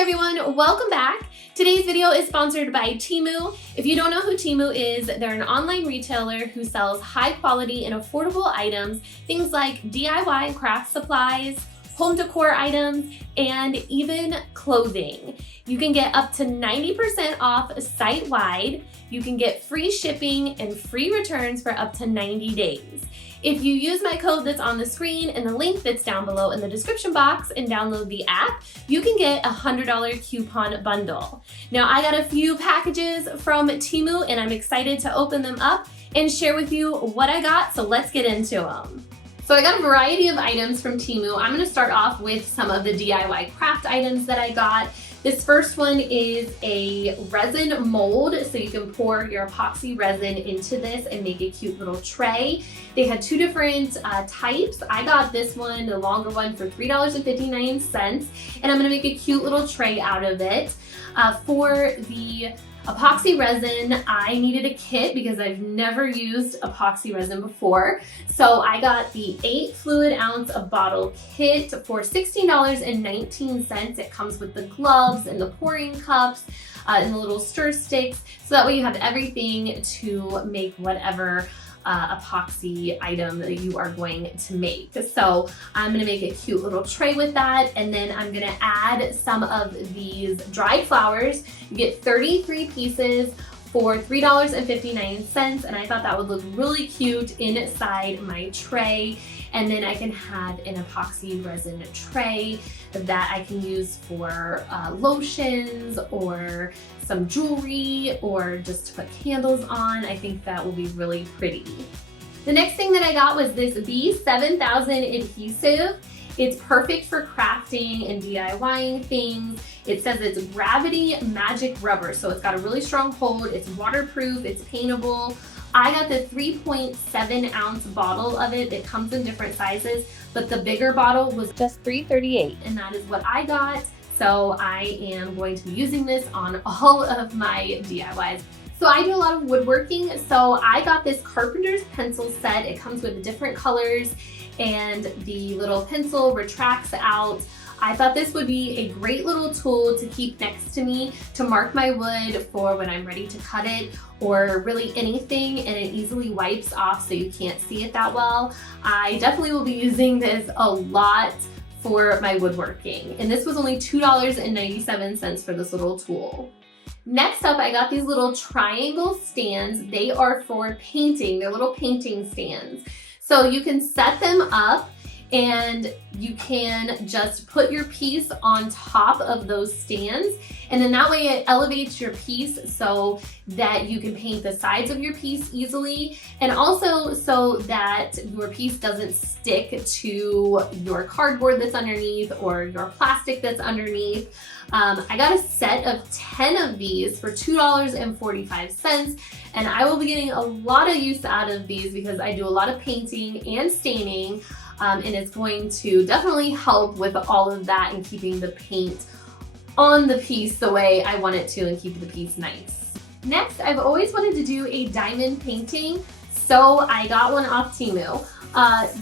there everyone, welcome back. Today's video is sponsored by Temu. If you don't know who Temu is, they're an online retailer who sells high quality and affordable items, things like DIY and craft supplies, home decor items, and even clothing. You can get up to 90% off site-wide. You can get free shipping and free returns for up to 90 days. If you use my code that's on the screen and the link that's down below in the description box and download the app, you can get a $100 coupon bundle. Now I got a few packages from Temu and I'm excited to open them up and share with you what I got, so let's get into them. So I got a variety of items from Temu. I'm gonna start off with some of the DIY craft items that I got. This first one is a resin mold, so you can pour your epoxy resin into this and make a cute little tray. They had two different types. I got this one, the longer one, for $3.59, and I'm gonna make a cute little tray out of it. For the epoxy resin, I needed a kit because I've never used epoxy resin before. So I got the 8 fluid ounce bottle kit for $16.19. It comes with the gloves and the pouring cups and the little stir sticks. So that way you have everything to make whatever epoxy item that you are going to make. So I'm gonna make a cute little tray with that, and then I'm gonna add some of these dried flowers. You get 33 pieces for $3.59, and I thought that would look really cute inside my tray. And then I can have an epoxy resin tray that I can use for lotions or some jewelry or just to put candles on. I think that will be really pretty. The next thing that I got was this B7000 adhesive. It's perfect for crafting and DIYing things. It says it's gravity magic rubber, so it's got a really strong hold, it's waterproof, it's paintable. I got the 3.7 ounce bottle of it. It comes in different sizes, but the bigger bottle was just $3.38, and that is what I got. So I am going to be using this on all of my DIYs. So I do a lot of woodworking, so I got this Carpenter's pencil set. It comes with different colors, and the little pencil retracts out. I thought this would be a great little tool to keep next to me to mark my wood for when I'm ready to cut it, or really anything, and it easily wipes off so you can't see it that well. I definitely will be using this a lot for my woodworking, and this was only $2.97 for this little tool. Next up, I got these little triangle stands. They are for painting. They're little painting stands. So you can set them up and you can just put your piece on top of those stands, and then that way it elevates your piece so that you can paint the sides of your piece easily, and also so that your piece doesn't stick to your cardboard that's underneath or your plastic that's underneath. I got a set of 10 of these for $2.45, and I will be getting a lot of use out of these because I do a lot of painting and staining. And it's going to definitely help with all of that and keeping the paint on the piece the way I want it to and keep the piece nice. Next, I've always wanted to do a diamond painting, so I got one off Temu.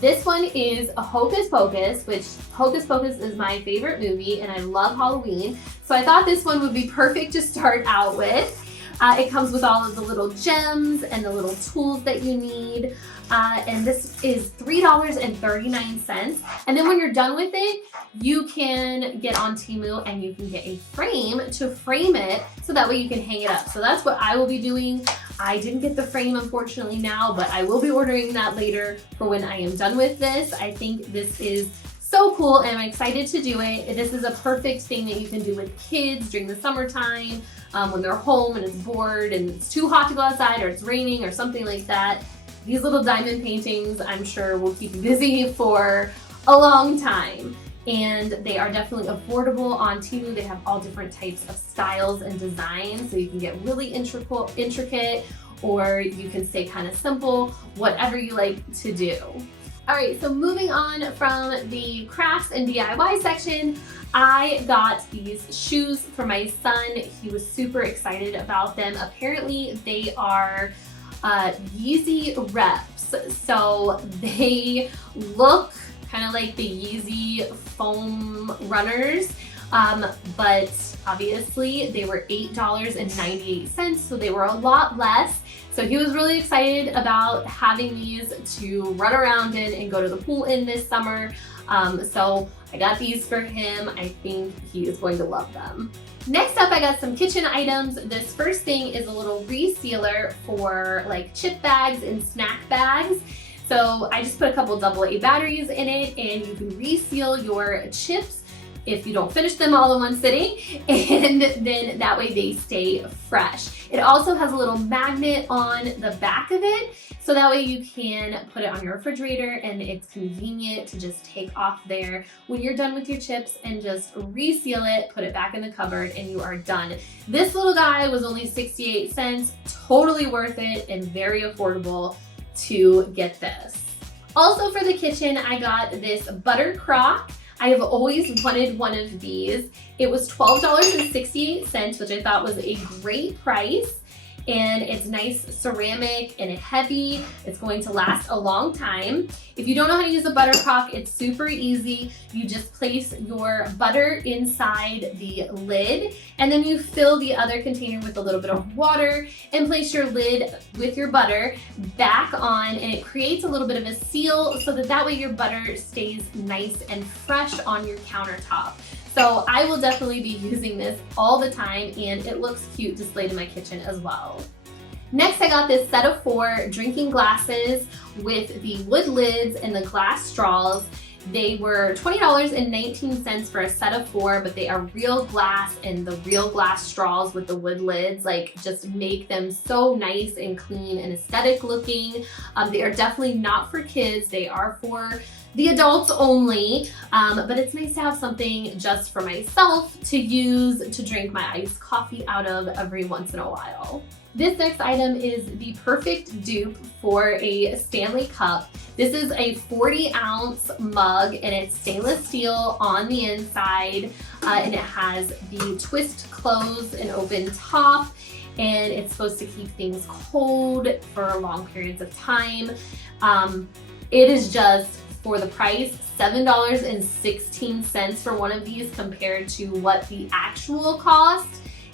This one is a Hocus Pocus, which Hocus Pocus is my favorite movie and I love Halloween. So I thought this one would be perfect to start out with. It comes with all of the little gems and the little tools that you need. And this is $3.39. And then when you're done with it, you can get on Temu and you can get a frame to frame it so that way you can hang it up. So that's what I will be doing. I didn't get the frame unfortunately now, but I will be ordering that later for when I am done with this. I think this is so cool and I'm excited to do it. This is a perfect thing that you can do with kids during the summertime when they're home and it's bored and it's too hot to go outside or it's raining or something like that. These little diamond paintings, I'm sure, will keep you busy for a long time. And they are definitely affordable on Temu. They have all different types of styles and designs, so you can get really intricate, or you can stay kind of simple, whatever you like to do. All right, so moving on from the crafts and DIY section, I got these shoes for my son. He was super excited about them. Apparently they are Yeezy reps. So they look kind of like the Yeezy foam runners. but obviously they were $8.98, so they were a lot less. So he was really excited about having these to run around in and go to the pool in this summer. So I got these for him. I think he is going to love them. Next up, I got some kitchen items. This first thing is a little resealer for like chip bags and snack bags. So I just put a couple AA batteries in it, and you can reseal your chips if you don't finish them all in one sitting, and then that way they stay fresh. It also has a little magnet on the back of it, so that way you can put it on your refrigerator and it's convenient to just take off there when you're done with your chips and just reseal it, put it back in the cupboard, and you are done. This little guy was only 68 cents, totally worth it and very affordable to get this. Also for the kitchen, I got this butter crock. I have always wanted one of these. It was $12.68, which I thought was a great price. And it's nice ceramic and heavy. It's going to last a long time. If you don't know how to use a butter crock, it's super easy. You just place your butter inside the lid, and then you fill the other container with a little bit of water and place your lid with your butter back on, and it creates a little bit of a seal so that way your butter stays nice and fresh on your countertop. So I will definitely be using this all the time, and it looks cute displayed in my kitchen as well. Next, I got this set of 4 drinking glasses with the wood lids and the glass straws. They were $20.19 for a set of 4, but they are real glass, and the real glass straws with the wood lids just make them so nice and clean and aesthetic looking. They are definitely not for kids. They are for the adults only, but it's nice to have something just for myself to use to drink my iced coffee out of every once in a while. This next item is the perfect dupe for a Stanley cup. This is a 40-ounce mug, and it's stainless steel on the inside, and it has the twist close and open top, and it's supposed to keep things cold for long periods of time. It is just, for the price, $7.16 for one of these compared to what the actual cost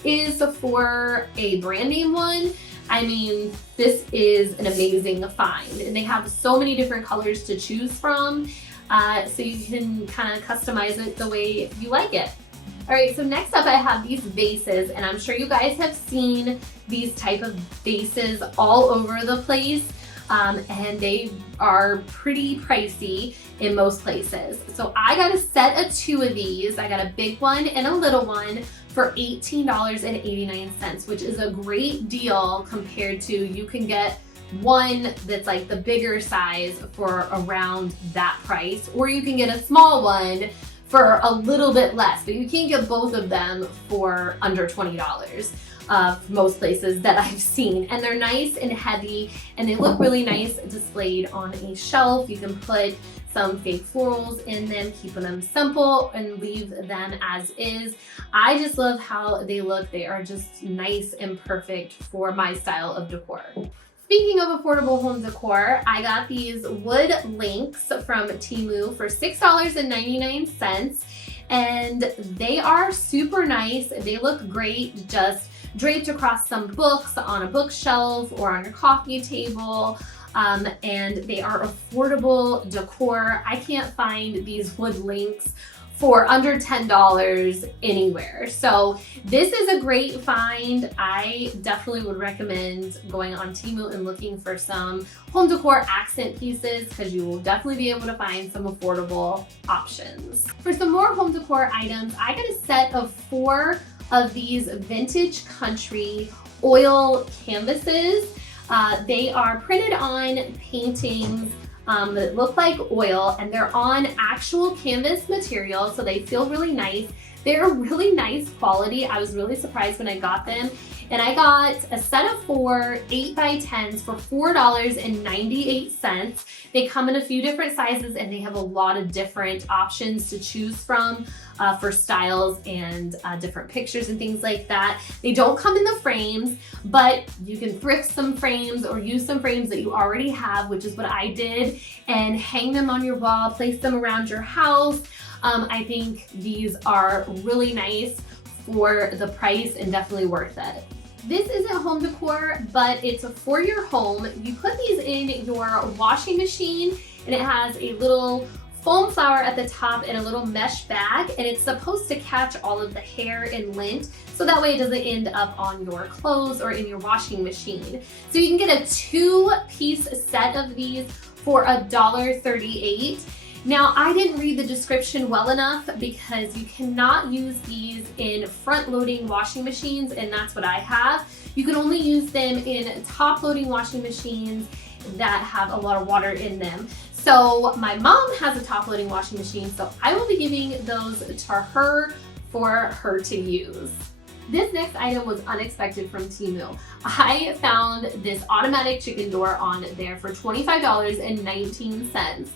is for a brand name one. I mean, this is an amazing find, and they have so many different colors to choose from, so you can kind of customize it the way you like it. All right, so next up I have these vases, and I'm sure you guys have seen these type of vases all over the place. And they are pretty pricey in most places. So I got a set of 2 of these. I got a big one and a little one for $18.89, which is a great deal compared to, you can get one that's like the bigger size for around that price, or you can get a small one for a little bit less, but you can't get both of them for under $20. Most places that I've seen, and they're nice and heavy, and they look really nice displayed on a shelf. You can put some fake florals in them, keeping them simple, and leave them as is. I just love how they look. They are just nice and perfect for my style of decor. Speaking of affordable home decor, I got these wood links from Temu for $6.99, and they are super nice. They look great just draped across some books on a bookshelf or on your coffee table, and they are affordable decor. I can't find these wood links for under $10 anywhere. So this is a great find. I definitely would recommend going on Temu and looking for some home decor accent pieces, because you will definitely be able to find some affordable options. For some more home decor items, I got a set of 4 of these vintage country oil canvases. They are printed on paintings that look like oil, and they're on actual canvas material, so they feel really nice. They're really nice quality. I was really surprised when I got them. And I got a set of 4 8x10s for $4.98. They come in a few different sizes, and they have a lot of different options to choose from for styles and different pictures and things like that. They don't come in the frames, but you can thrift some frames or use some frames that you already have, which is what I did, and hang them on your wall, place them around your house. I think these are really nice for the price and definitely worth it. This isn't home decor, but it's for your home. You put these in your washing machine and it has a little foam flower at the top and a little mesh bag, and it's supposed to catch all of the hair and lint so that way it doesn't end up on your clothes or in your washing machine. So you can get a 2-piece set of these for $1.38. Now, I didn't read the description well enough because you cannot use these in front-loading washing machines, and that's what I have. You can only use them in top-loading washing machines that have a lot of water in them. So my mom has a top-loading washing machine, so I will be giving those to her for her to use. This next item was unexpected from Temu. I found this automatic chicken door on there for $25.19.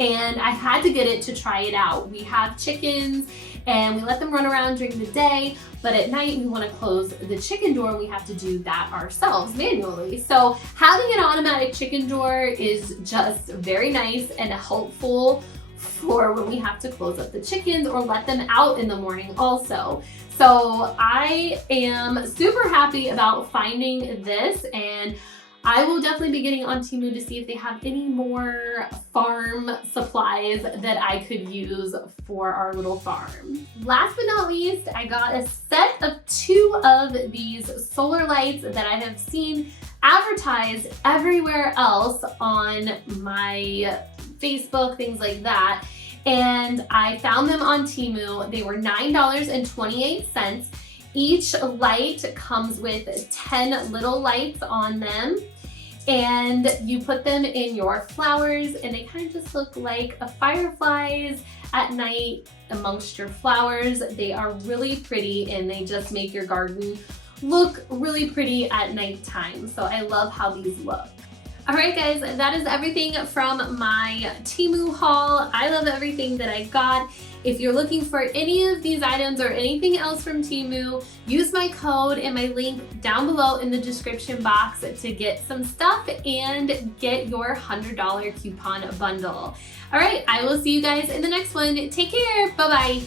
And I had to get it to try it out. We have chickens and we let them run around during the day, but at night we want to close the chicken door and we have to do that ourselves manually. So having an automatic chicken door is just very nice and helpful for when we have to close up the chickens or let them out in the morning also. So I am super happy about finding this, and I will definitely be getting on Temu to see if they have any more farm supplies that I could use for our little farm. Last but not least, I got a set of 2 of these solar lights that I have seen advertised everywhere else on my Facebook, things like that. And I found them on Temu. They were $9.28. Each light comes with 10 little lights on them. And you put them in your flowers and they kind of just look like fireflies at night amongst your flowers. They are really pretty and they just make your garden look really pretty at nighttime. So I love how these look. All right guys, that is everything from my Temu haul. I love everything that I got. If you're looking for any of these items or anything else from Temu, use my code and my link down below in the description box to get some stuff and get your $100 coupon bundle. All right, I will see you guys in the next one. Take care, bye-bye.